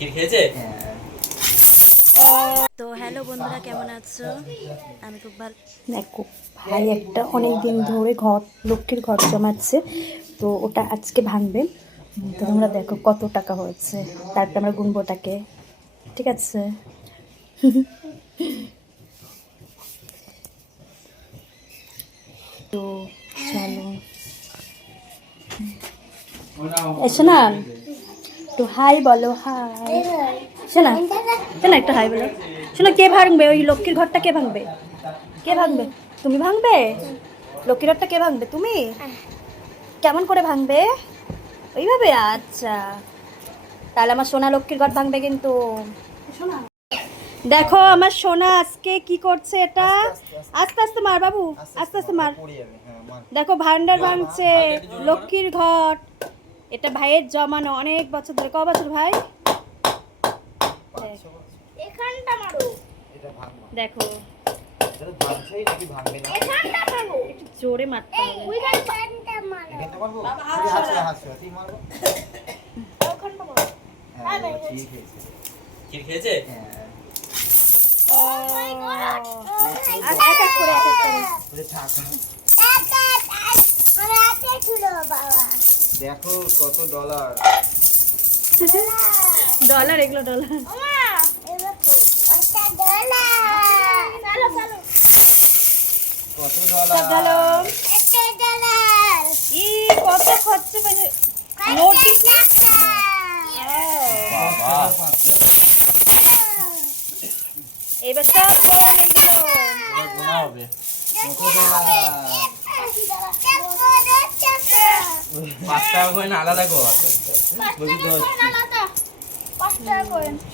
ক্ষীর খেয়েছে? তো হ্যালো বন্ধুরা, কেমন আছো? আমি খুব ভালো। দেখো ভাই একটা অনেক দিন ধরে ঘর লক্ষ্মীর ঘর জমাচ্ছে, তো ওটা আজকে ভাঙবে। তো তোমরা দেখো কত টাকা হয়েছে, তারপরে আমরা গুনবো ওটাকে, ঠিক আছে? তো চলো শোনা, একটু হাই বলো, হাই শোনা, শোনা একটু হাই বলো। শোনা, কে ভাঙবে ওই লক্ষ্মীর ঘরটা? কে ভাঙবে? কে ভাঙবে? তুমি ভাঙবে? লক্ষ্মীর ঘরটা কে ভাঙবে? তুমি? কেমন করে ভাঙবে? ওইভাবে? আচ্ছা, তাহলে আমার সোনা লক্ষ্মীর ঘর ভাঙবে কিন্তু। দেখো আমার সোনা আজকে কি করছে, এটা আস্তে আস্তে মার বাবু, আস্তে আস্তে মার। দেখো ভান্ডার ভাঙছে, লক্ষ্মীর ঘর। এটা ভাইয়ের জমানো অনেক বছর ধরে। ক বছর ভাই? এখানটা মারো। দেখো এটা ভাঙছেই নাকি ভাঙবে না? এখানটা মারো। একটু জোরে মারতে হবে। ওইখানটা মারো। এখানটা মারবো? বাবা, হাত তুই মারবো। ওখানটা মারো। হ্যাঁ, ক্ষীর খেয়েছে। ক্ষীর খেয়েছে? হ্যাঁ। আচ্ছা, এক এক করে, এক এক করে। ওরে থাক। আমার হাতে ছিল বাবা। দেখো কত ডলার। ডলার, এগুলো ডলার। ওমা, এই দেখো, একটা ডলার। চলো চলো। কত সব ডলার। গেলো। একটা ডলার। ই কত খরচা পেয়েছে। নোট দিস না। বাবা। এবার সব করে নিয়ে গেল। এবার গোনা হবে। কত ডলার। 5 টাকা করে না আলাদা কর। বলছি 10।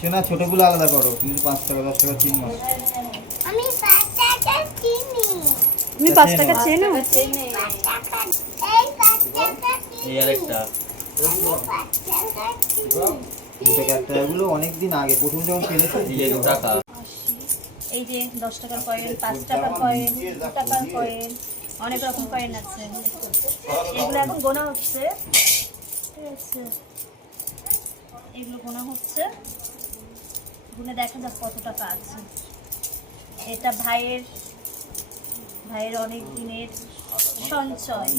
শোনা ছোটগুলো আলাদা করো। তুমি 5 টাকা 10 টাকা চিন মারো। আমি 5 টাকা চিনি। তুমি 5 টাকা চেনো? 5 টাকা, এই 5 টাকা চিনি। এই আরেকটা। 5 টাকা চিনি। 2 টাকা এগুলো অনেকদিন আগে প্রথম যখন কিনেছি দিয়ে 2 টাকা। এই যে 10 টাকার কয়েন, 5 টাকার কয়েন, 2 টাকার কয়েন, অনেক রকম কয়েন আছে। এগুলো এখন গোনা হচ্ছে, ঠিক আছে? এগুলো গোনা হচ্ছে, গুনে দেখা যাক কত টাকা আছে। এটা ভাইয়ের অনেক দিনের সঞ্চয়।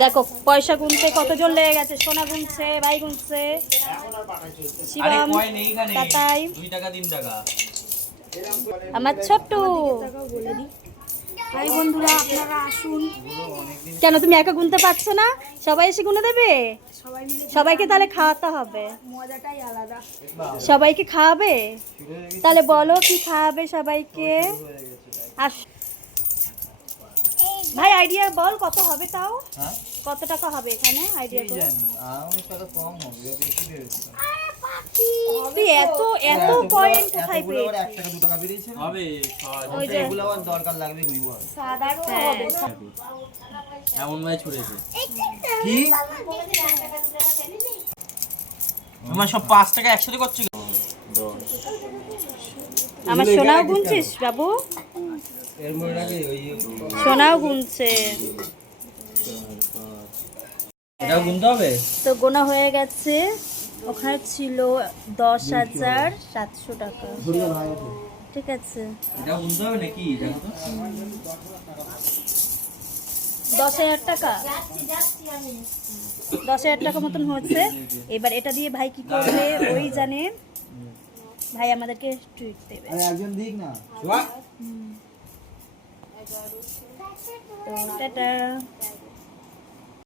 দেখো পয়সা গুনতে কতজন লেগে গেছে। সোনা গুনছে, ভাই গুনছে, শিবম, তাতাই, 2 টাকা 3 টাকা। আমার ছোট্টু। ভাই বন্ধুরা, আপনারা আসুন। কেন তুমি একা গুনতে পারছো না? সবাই এসে গুনে দেবে। সবাই মিলে সবাইকে তাহলে খাওয়াতে হবে। মজাটাই আলাদা। সবাইকে খাওয়াবে? তাহলে বলো কি খাওয়াবে সবাইকে। আস ভাই, আইডিয়া বল কত হবে তাও? হ্যাঁ? কত টাকা হবে এখানে আইডিয়া করে? আমি টাকা কম হবে, বেশি ভেবেছিলাম। তুই এত এত কয়েন কোথায় এতগুলো আবার 1 পেয়েছিস? টাকা 2 টাকা বেরিয়েছে না? হবে ওই যে এগুলো আবার দরকার লাগবে ঘুমিব। সাদারও হ্যাঁ। হবে। এমন ভাই ছুড়েছে কি? তোমার সব 5 টাকা একসাথে করছো কেন? আমার সোনাও গুনছিস বাবু? এর মধ্যে নাকি ওই সোনাও গুনছে। এটাও গুনতে হবে? তো গোনা হয়ে গেছে। ওখানে ছিল 10,700 টাকা, ঠিক আছে? এটাও গুনতে হবে নাকি? দেখো তো 10,000 টাকা, 10,000 টাকা মতন হচ্ছে। এবার এটা দিয়ে ভাই কি করবে ওই জানে। ভাই আমাদেরকে ট্রিট দেবে। আরে একজন দিক না। তো টাটা।